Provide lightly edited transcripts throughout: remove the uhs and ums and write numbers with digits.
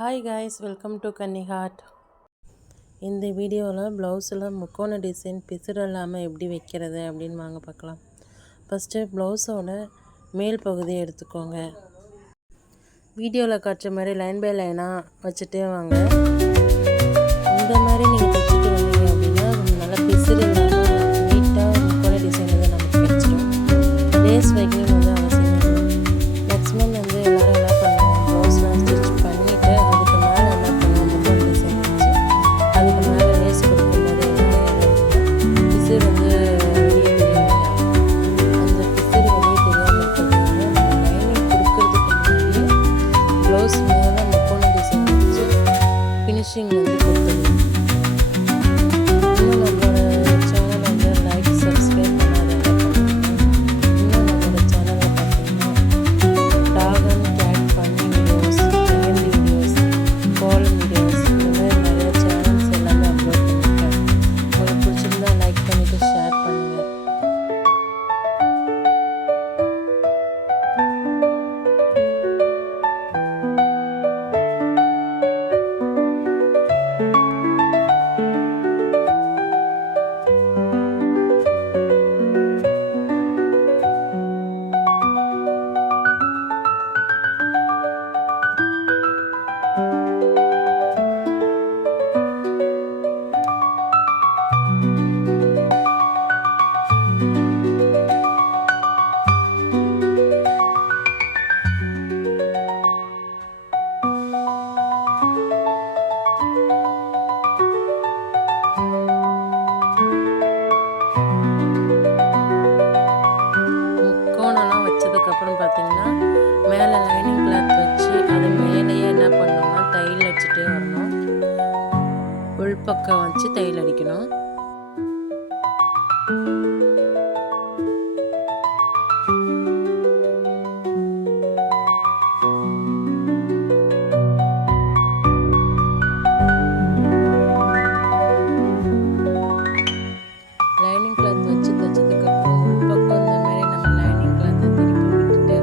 Hi guys, welcome to கன்னி heart. இந்த வீடியோவில் ப்ளவுஸில் முக்கோண டிசைன் பிசுறு இல்லாமல் எப்படி வைக்கிறது அப்படின்னு வாங்க பார்க்கலாம். ஃபஸ்ட்டு ப்ளவுஸோட மேல் பகுதியை எடுத்துக்கோங்க. வீடியோவில் காட்டுற மாதிரி லைன் பை லைனாக வச்சுட்டே வாங்க. இந்த மாதிரி நீங்கள் தைச்சிட்டு வந்தீங்க அப்படின்னா நல்லா பிசுறு இல்லாமல் நீட்டாக முக்கோண டிசைன் வந்து நமக்கு வச்சிடும். லேஸ் வைக்கணும்னு வந்து அவசியம் இல்லை. மேக்ஸிமம் வந்து எல்லோரும் என்ன பண்ணுவோம், ப்ளவுஸ்லாம் ஸ்டிச் பண்ணிவிட்டு அதுக்கு மேலே என்ன பண்ணுவோம், முக்கோண டிசைன் வச்சு அதுக்கு மேலே லேஸ் கொடுக்கும்போது பிசுறு வந்து வெளியே தெரியும். அந்த பிசுறு வெளியே தெரியாமல் இருக்கிறதுனால நம்ம லைனிங் கொடுக்கறதுக்கு முன்னாடியே ப்ளவுஸ் மேலே முக்கோண டிசைன் வச்சு ஃபினிஷிங் வந்து கொடுத்துடணும். இன்னும் நம்மளோட சேனல் வந்து லைக் சப்ஸ்கிரைப் பண்ணாதவங்க பண்ணுங்க. இன்னும் நம்மளோட சேனலில் பார்த்தீங்கன்னா dog and cat funny videos, mehndi videos, kolam videos, இந்த மாதிரி நிறைய சேனல்ஸ் எல்லாமே அப்லோட் பண்ணியிருக்கேன். உங்களுக்கு பிடிச்சிருந்தா லைக் பண்ணிவிட்டு ஷேர் பண்ணுங்கள். முக்கோணம்லாம் வச்சதுக்கப்புறம் பார்த்தீங்கன்னா மேலே லைனிங் கிளாத் வச்சு அது மேலேயே என்ன பண்ணணும்னா தையல் அடிச்சுட்டே வரணும். உள்பக்கம் வச்சு தையல் அடிக்கணும். லைனிங் கிளாத் வச்சு தைச்சதுக்கப்புறம் உள்பக்கம் இந்த மாதிரி நம்ம லைனிங் கிளாத்தை திருப்பி விட்டுட்டு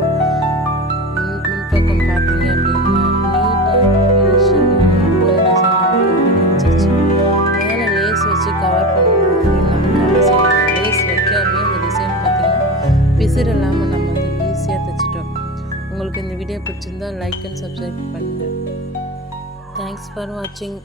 முன்பக்கம் பார்த்தீங்க அப்படின்னா நீட்டாக ஃபினிஷிங் கிடச்சிருச்சு. மேலே லேஸ் வச்சு கவர் பண்ணணும் அப்படின்னு நமக்கு அவசியம் இல்லை. லேஸ் வைக்காமே அந்த டிசைன் பார்த்தீங்கன்னா பிசுறு இல்லாமல் நம்ம வந்து ஈஸியாக தைச்சிட்டோம். உங்களுக்கு இந்த வீடியோ பிடிச்சிருந்தா லைக் அண்ட் சப்ஸ்கிரைப் பண்ணுங்கள். தேங்க்ஸ் ஃபார் வாட்சிங்.